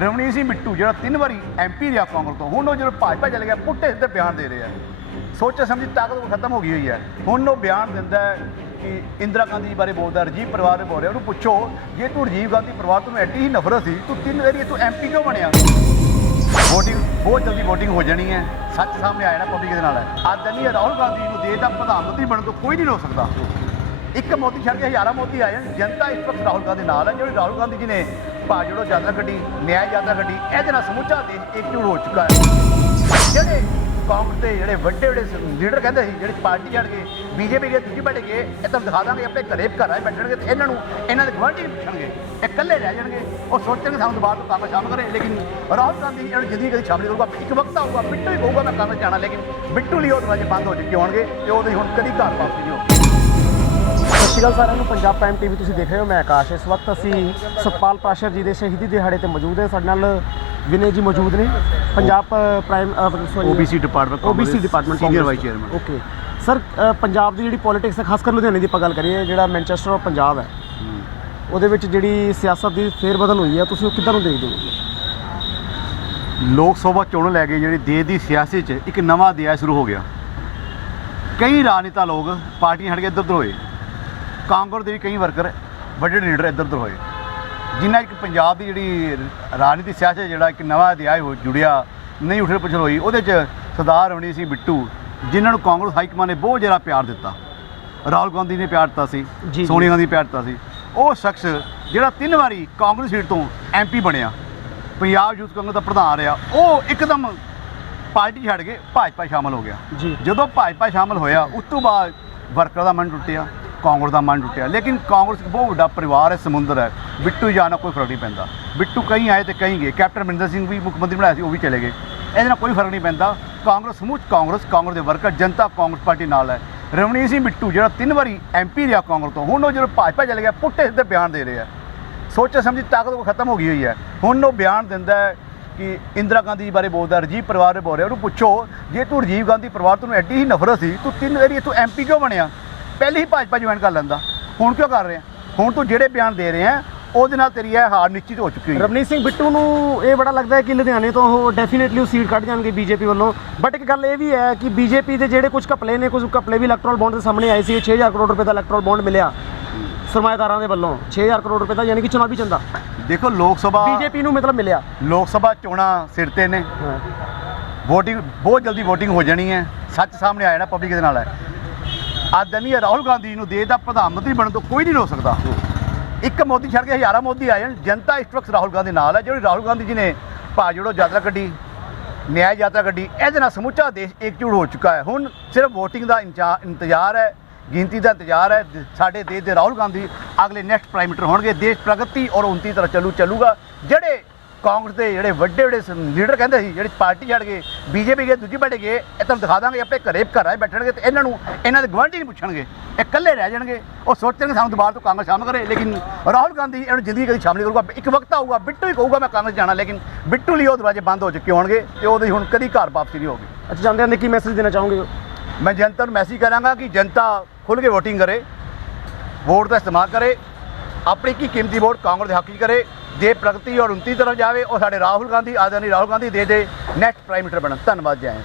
ਰਵਨੀਤ ਸਿੰਘ ਮਿੱਟੂ, ਜਿਹੜਾ ਤਿੰਨ ਵਾਰੀ ਐਮਪੀ ਰਿਹਾ ਕਾਂਗਰਸ ਤੋਂ। ਹੁਣ ਉਹ ਜਦੋਂ ਭਾਜਪਾ ਚਲੇ ਗਿਆ ਪੁੱਟੇ ਸਿੱਧੇ ਬਿਆਨ ਦੇ ਰਿਹਾ ਸੋਚ ਸਮਝੀ, ਤਾਕਤ ਉਹ ਖਤਮ ਹੋ ਗਈ ਹੋਈ ਹੈ ਹੁਣ ਉਹ ਬਿਆਨ ਦਿੰਦਾ ਕਿ ਇੰਦਰਾ ਗਾਂਧੀ ਜੀ ਬਾਰੇ ਬੋਲਦਾ ਰਜੀਵ ਪਰਿਵਾਰ ਦੇ ਬੋਲ ਰਿਹਾ, ਉਹਨੂੰ ਪੁੱਛੋ, ਜੇ ਤੂੰ ਰਜੀਵ ਗਾਂਧੀ ਪਰਿਵਾਰ ਤੋਂ ਐਡੀ ਹੀ ਨਫ਼ਰਤ ਸੀ, ਤੂੰ ਤਿੰਨ ਵਾਰੀ ਤੂੰ ਐਮਪੀ ਕਿਉਂ ਬਣਿਆ? ਵੋਟਿੰਗ ਬਹੁਤ ਜਲਦੀ ਵੋਟਿੰਗ ਹੋ ਜਾਣੀ ਹੈ। ਸੱਚ ਸਾਹਮਣੇ ਆ ਜਾਣਾ ਪਬਲਿਕ ਦੇ ਨਾਲ। ਅੱਜ ਨਹੀਂ ਰਾਹੁਲ ਗਾਂਧੀ ਨੂੰ ਦੇਸ਼ ਦਾ ਪ੍ਰਧਾਨ ਮੰਤਰੀ ਬਣਨ ਤੋਂ ਕੋਈ ਨਹੀਂ ਰੋਕ ਸਕਦਾ। ਇੱਕ ਮੋਦੀ ਛੱਡ ਕੇ ਹਜ਼ਾਰਾਂ ਮੋਦੀ ਆਏ ਹਨ। ਜਨਤਾ ਇਸ ਵਕਤ ਰਾਹੁਲ ਗਾਂਧੀ ਨਾਲ ਹੈ, ਜਿਹੜੀ ਰਾਹੁਲ ਗਾਂਧੀ ਜੀ ਨੇ ਭਾਜੜੋ ਯਾਤਰਾ ਕੱਢੀ, ਨਿਆਂ ਯਾਤਰਾ ਕੱਢੀ, ਇਹਦੇ ਨਾਲ ਸਮੁੱਚਾ ਦੇਸ਼ ਇੱਕਜੁੱਟ ਹੋ ਚੁੱਕਾ ਹੈ। ਜਿਹੜੇ ਕਾਂਗਰਸ ਦੇ ਜਿਹੜੇ ਵੱਡੇ ਵੱਡੇ ਲੀਡਰ ਕਹਿੰਦੇ ਸੀ, ਜਿਹੜੇ ਪਾਰਟੀ ਛੱਡ ਕੇ, ਬੀਜੇਪੀ ਦੇ ਦੂਜੀ ਬੈਠ ਕੇ, ਇਹ ਤੁਹਾਨੂੰ ਦਿਖਾ ਦਾਂਗੇ, ਆਪਣੇ ਘਰੇ ਘਰਾਂ 'ਚ ਬੈਠਣਗੇ ਤੇ ਇਹਨਾਂ ਨੂੰ, ਇਹਨਾਂ ਦੇ ਗਵਾਂਢੀ ਪੁੱਛਣਗੇ। ਇਹ ਇਕੱਲੇ ਰਹਿ ਜਾਣਗੇ, ਉਹ ਸੋਚਣਗੇ ਸਾਨੂੰ ਦੁਬਾਰਾ ਤੋਂ ਕਾਂਗਰਸ ਸ਼ਾਮਲ ਕਰੇ, ਲੇਕਿਨ ਰਾਹੁਲ ਗਾਂਧੀ ਇਹਨਾਂ ਨੂੰ ਜ਼ਿੰਦਗੀ ਕਦੀ ਸ਼ਾਮਲ ਕਰੂਗਾ, ਇੱਕ ਵਕਤ ਆਊਗਾ ਬਿੱਟੂ ਹੀ ਕਹੂਗਾ ਮੈਂ ਕੰਮ ਜਾਣਾ, ਲੇਕਿਨ ਬਿੱਟੂ ਲਈ ਉਹ ਦਰਵਾਜ਼ੇ ਬੰਦ ਹੋ ਚੁੱਕੇ ਹੋਣਗੇ ਤੇ ਉਹਦੀ ਹੁਣ ਕਦੀ ਘਰ ਵਾਪਸ ਨਹੀਂ ਹੋਊਗੀ ਸ਼੍ਰੀ ਅਕਾਲ ਸਾਰਿਆਂ ਨੂੰ ਪੰਜਾਬ ਪ੍ਰਾਈਮ ਟੀਵੀ ਤੁਸੀਂ ਦੇਖ ਰਹੇ ਹੋ ਮੈਂ ਆਕਾਸ਼। ਇਸ ਵਕਤ ਅਸੀਂ ਸਤਪਾਲ ਪਾਸ਼ਾ ਜੀ ਦੇ ਸ਼ਹੀਦੀ ਦਿਹਾੜੇ ਤੇ ਮੌਜੂਦ ਹਾਂ। ਸਾਡੇ ਨਾਲ ਵਿਨੇ ਜੀ ਮੌਜੂਦ ਨੇ। Punjab prime sorry OBC department OBC department senior vice chairman okay sir Punjab ਦੀ ਜਿਹੜੀ ਪੋਲਿਟਿਕਸ ਹੈ ਖਾਸ ਕਰ ਲੁਧਿਆਣੇ ਦੀ ਆਪਾਂ ਗੱਲ ਕਰੀਏ ਜਿਹੜਾ ਮੈਂਚੈਸਟਰ ਆਫ ਪੰਜਾਬ ਹੈ ਉਹਦੇ ਵਿੱਚ ਜਿਹੜੀ ਸਿਆਸਤ ਦੀ ਫੇਰ ਬਦਲ ਹੋਈ ਹੈ ਤੁਸੀਂ ਉਹ ਕਿੱਦਾਂ ਨੂੰ ਦੇਖਦੇ ਹੋ? ਲੋਕ ਸਭਾ ਚੋਣ ਲੈ ਕੇ ਜਿਹੜੀ ਦੇਸ਼ ਦੀ ਸਿਆਸਤ 'ਚ ਇੱਕ ਨਵਾਂ ਅਧਿਆਇ ਸ਼ੁਰੂ ਹੋ ਗਿਆ। ਕਈ ਰਾਜਨੇਤਾ ਲੋਕ ਪਾਰਟੀਆਂ ਛੱਡ ਕੇ ਇੱਧਰ ਉੱਧਰ ਹੋਏ। ਕਾਂਗਰਸ ਦੇ ਵੀ ਕਈ ਵਰਕਰ ਵੱਡੇ ਲੀਡਰ ਇੱਧਰ ਉੱਧਰ ਹੋਏ। ਜਿਨ੍ਹਾਂ ਇੱਕ ਪੰਜਾਬ ਦੀ ਜਿਹੜੀ ਰਾਜਨੀਤੀ ਸਿਆਸਤ ਜਿਹੜਾ ਇੱਕ ਨਵਾਂ ਅਧਿਆਇ ਹੋ ਜੁੜਿਆ ਨਹੀਂ ਉਠੜ ਪੁਛੜ ਹੋਈ ਉਹਦੇ 'ਚ ਸਰਦਾਰ ਰਮਣੀਤ ਸਿੰਘ ਬਿੱਟੂ ਜਿਨ੍ਹਾਂ ਨੂੰ ਕਾਂਗਰਸ ਹਾਈ ਕਮਾਂਡ ਨੇ ਬਹੁਤ ਜ਼ਿਆਦਾ ਪਿਆਰ ਦਿੱਤਾ। ਰਾਹੁਲ ਗਾਂਧੀ ਨੇ ਪਿਆਰ ਦਿੱਤਾ ਸੀ। ਸੋਨੀਆ ਗਾਂਧੀ ਪਿਆਰ ਦਿੱਤਾ ਸੀ। ਉਹ ਸ਼ਖਸ ਜਿਹੜਾ ਤਿੰਨ ਵਾਰੀ ਕਾਂਗਰਸ ਸੀਟ ਤੋਂ ਐਮਪੀ ਬਣਿਆ ਪੰਜਾਬ ਯੂਥ ਕਾਂਗਰਸ ਦਾ ਪ੍ਰਧਾਨ ਰਿਹਾ ਉਹ ਇੱਕਦਮ ਪਾਰਟੀ ਛੱਡ ਕੇ ਭਾਜਪਾ ਸ਼ਾਮਲ ਹੋ ਗਿਆ। ਜਦੋਂ ਭਾਜਪਾ ਸ਼ਾਮਲ ਹੋਇਆ ਉਸ ਤੋਂ ਬਾਅਦ ਵਰਕਰ ਦਾ ਮਨ ਟੁੱਟਿਆ। ਕਾਂਗਰਸ ਦਾ ਮਨ ਟੁੱਟਿਆ। ਲੇਕਿਨ ਕਾਂਗਰਸ ਇੱਕ ਬਹੁਤ ਵੱਡਾ ਪਰਿਵਾਰ ਹੈ, ਸਮੁੰਦਰ ਹੈ। ਬਿੱਟੂ ਜਾਣਾ ਕੋਈ ਫ਼ਰਕ ਨਹੀਂ ਪੈਂਦਾ। ਬਿੱਟੂ ਕਈ ਆਏ ਤੇ ਕਈ ਗਏ ਕੈਪਟਨ ਅਮਰਿੰਦਰ ਸਿੰਘ ਵੀ ਮੁੱਖ ਮੰਤਰੀ ਬਣਾਇਆ ਸੀ, ਉਹ ਵੀ ਚਲੇ ਗਏ। ਇਹਦੇ ਨਾਲ ਕੋਈ ਫ਼ਰਕ ਨਹੀਂ ਪੈਂਦਾ। ਕਾਂਗਰਸ ਸਮੂਹ ਕਾਂਗਰਸ ਕਾਂਗਰਸ ਦੇ ਵਰਕਰ, ਜਨਤਾ ਕਾਂਗਰਸ ਪਾਰਟੀ ਨਾਲ ਹੈ। ਰਵਨੀਤ ਸਿੰਘ ਬਿੱਟੂ, ਜਿਹੜਾ ਤਿੰਨ ਵਾਰੀ ਐਮਪੀ ਰਿਹਾ ਕਾਂਗਰਸ ਤੋਂ, ਹੁਣ ਉਹ ਜਦੋਂ ਭਾਜਪਾ ਚਲੇ ਗਿਆ ਪੁੱਟੇ ਸਿੱਧੇ ਬਿਆਨ ਦੇ ਰਿਹਾ ਸੋਚ ਸਮਝੀ ਤਾਕਤ ਉਹ ਖਤਮ ਹੋ ਗਈ ਹੋਈ ਹੈ। ਹੁਣ ਉਹ ਬਿਆਨ ਦਿੰਦਾ ਹੈ ਕਿ ਇੰਦਰਾ ਗਾਂਧੀ ਬਾਰੇ ਬੋਲਦਾ ਰਜੀਵ ਪਰਿਵਾਰ ਦੇ ਬੋਲ ਰਿਹਾ। ਉਹਨੂੰ ਪੁੱਛੋ, ਜੇ ਤੂੰ ਰਜੀਵ ਗਾਂਧੀ ਪਰਿਵਾਰ ਤੋਂ ਐਡੀ ਹੀ ਨਫ਼ਰਤ ਸੀ, ਤੂੰ ਤਿੰਨ ਵਾਰੀ ਤੂੰ ਐਮਪੀ ਕਿਉਂ ਬਣਿਆ? ਪਹਿਲੇ ਹੀ ਭਾਜਪਾ ਜੁਆਇਨ ਕਰ ਲੈਂਦਾ। ਹੁਣ ਕਿਉਂ ਕਰ ਰਿਹਾ? ਹੁਣ ਤੂੰ ਜਿਹੜੇ ਬਿਆਨ ਦੇ ਰਿਹਾ ਉਹਦੇ ਨਾਲ ਤੇਰੀ ਇਹ ਹਾਰ ਨਿਸ਼ਚਿਤ ਹੋ ਚੁੱਕੀ ਹੈ। ਰਵਨੀਤ ਸਿੰਘ ਬਿੱਟੂ ਨੂੰ ਇਹ ਬੜਾ ਲੱਗਦਾ ਹੈ ਕਿ ਲੁਧਿਆਣੇ ਤੋਂ ਉਹ ਡੈਫੀਨਿਟਲੀ ਉਹ ਸੀਟ ਕੱਢ ਜਾਣਗੇ ਬੀਜੇਪੀ ਵੱਲੋਂ। ਬਟ ਇੱਕ ਗੱਲ ਇਹ ਵੀ ਹੈ ਕਿ ਬੀਜੇਪੀ ਦੇ ਜਿਹੜੇ ਕੁਝ ਘਪਲੇ ਨੇ ਕੁਝ ਘਪਲੇ ਵੀ ਇਲੈਕਟ੍ਰਲ ਬੌਂਡ ਦੇ ਸਾਹਮਣੇ ਆਏ ਸੀ 6000 ਕਰੋੜ ਰੁਪਏ ਦਾ ਇਲੈਕਟ੍ਰਲ ਬੌਂਡ ਮਿਲਿਆ ਸਰਮਾਏਦਾਰਾਂ ਦੇ ਵੱਲੋਂ। 6000 ਕਰੋੜ ਰੁਪਏ ਦਾ ਯਾਨੀ ਕਿ ਚੁਣਾਵੀ ਚੰਦਾ। ਦੇਖੋ ਲੋਕ ਸਭਾ ਬੀਜੇਪੀ ਨੂੰ ਮਤਲਬ ਮਿਲਿਆ। ਲੋਕ ਸਭਾ ਚੋਣਾਂ ਸਿਰ ਤੇ ਨੇ। ਵੋਟਿੰਗ ਬਹੁਤ ਜਲਦੀ ਵੋਟਿੰਗ ਹੋ ਜਾਣੀ ਹੈ। ਸੱਚ ਸਾਹਮਣੇ ਆਇਆ ਨਾ ਪਬਲਿਕ ਦੇ ਨਾਲ ਹੈ। ਅੱਜ ਨਹੀਂ, ਰਾਹੁਲ ਗਾਂਧੀ ਨੂੰ ਦੇਸ਼ ਦਾ ਪ੍ਰਧਾਨ ਮੰਤਰੀ ਬਣਨ ਤੋਂ ਕੋਈ ਨਹੀਂ ਰੋਕ ਸਕਦਾ। ਇੱਕ ਮੋਦੀ ਛੱਡ ਕੇ ਹਜ਼ਾਰਾਂ ਮੋਦੀ ਆਏ ਹਨ। ਜਨਤਾ ਇਸ ਵਕਤ ਰਾਹੁਲ ਗਾਂਧੀ ਨਾਲ ਹੈ। ਜਿਹੜੀ ਰਾਹੁਲ ਗਾਂਧੀ ਜੀ ਨੇ ਭਾਜੜੋ ਯਾਤਰਾ ਕੱਢੀ, ਨਿਆਂ ਯਾਤਰਾ ਕੱਢੀ, ਇਹਦੇ ਨਾਲ ਸਮੁੱਚਾ ਦੇਸ਼ ਇਕਜੁੱਟ ਹੋ ਚੁੱਕਾ ਹੈ। ਹੁਣ ਸਿਰਫ ਵੋਟਿੰਗ ਦਾ ਇੰਚਾ- ਇੰਤਜ਼ਾਰ ਹੈ, ਗਿਣਤੀ ਦਾ ਇੰਤਜ਼ਾਰ ਹੈ। ਸਾਡੇ ਦੇਸ਼ ਦੇ ਰਾਹੁਲ ਗਾਂਧੀ ਅਗਲੇ ਨੈਕਸਟ ਪ੍ਰਾਈਮ ਮਿਨਿਸਟਰ ਹੋਣਗੇ। ਦੇਸ਼ ਪ੍ਰਗਤੀ ਔਰ ਉਨਤੀ ਤਰ੍ਹਾਂ ਚੱਲੂ ਚੱਲੂਗਾ। ਜਿਹੜੇ ਕਾਂਗਰਸ ਦੇ ਜਿਹੜੇ ਵੱਡੇ ਵੱਡੇ ਲੀਡਰ ਕਹਿੰਦੇ ਸੀ ਜਿਹੜੀ ਪਾਰਟੀ ਛੱਡ ਕੇ ਬੀਜੇਪੀ ਦੇ ਦੂਜੀ ਬੈਠ ਗਏ ਇਹ ਤੁਹਾਨੂੰ ਦਿਖਾ ਦਾਂਗੇ ਆਪਣੇ ਘਰੇ ਘਰਾਂ 'ਚ ਬੈਠਣਗੇ ਤੇ ਇਹਨਾਂ ਨੂੰ ਇਹਨਾਂ ਦੇ ਗਵਾਂਢੀ ਨਹੀਂ ਪੁੱਛਣਗੇ। ਇਹ ਇਕੱਲੇ ਰਹਿ ਜਾਣਗੇ ਉਹ ਸੋਚਣਗੇ ਸਾਨੂੰ ਦੁਬਾਰਾ ਤੋਂ ਕਾਂਗਰਸ ਸ਼ਾਮਲ ਕਰੇ ਲੇਕਿਨ ਰਾਹੁਲ ਗਾਂਧੀ ਇਹਨਾਂ ਨੂੰ ਜ਼ਿੰਦਗੀ ਕਦੀ ਸ਼ਾਮਲ ਨਹੀਂ ਕਰੂਗਾ ਇੱਕ ਵਕਤ ਆਊਗਾ ਬਿੱਟੂ ਹੀ ਕਹੂਗਾ ਮੈਂ ਕਾਂਗਰਸ ਜਾਣਾ ਲੇਕਿਨ ਬਿੱਟੂ ਲਈ ਉਹ ਦਰਵਾਜ਼ੇ ਬੰਦ ਹੋ ਚੁੱਕੇ ਹੋਣਗੇ ਤੇ ਉਹਦੀ ਹੁਣ ਕਦੀ ਘਰ ਵਾਪਸੀ ਨਹੀਂ ਹੋਗੀ ਅੱਛਾ ਜਾਂਦੇ ਜਾਂਦੇ ਕੀ ਮੈਸੇਜ ਦੇਣਾ ਚਾਹੋਗੇ? ਮੈਂ ਜਨਤਾ ਨੂੰ ਮੈਸੇਜ ਕਰਾਂਗਾ ਕਿ ਜਨਤਾ ਖੁੱਲ੍ਹ ਕੇ VOTING ਕਰੇ ਵੋਟ ਦਾ ਇਸਤੇਮਾਲ ਕਰੇ ਆਪਣੀ ਕੀ ਕੀਮਤੀ ਵੋਟ ਕਾਂਗਰਸ ਦੇ ਹੱਕ 'ਚ ਕਰੇ, ਜੇ ਪ੍ਰਗਤੀ ਔਰ ਉਨਤੀ ਤਰਫ ਜਾਵੇ, ਉਹ ਸਾਡੇ ਰਾਹੁਲ ਗਾਂਧੀ, ਆਦਰਨੀ ਰਾਹੁਲ ਗਾਂਧੀ ਦੇ ਦੇ ਨੈਕਸਟ ਪ੍ਰਾਈਮ ਮਿਨਿਸਟਰ ਬਣਨ। ਧੰਨਵਾਦ ਜੈ ਹਿੰਦ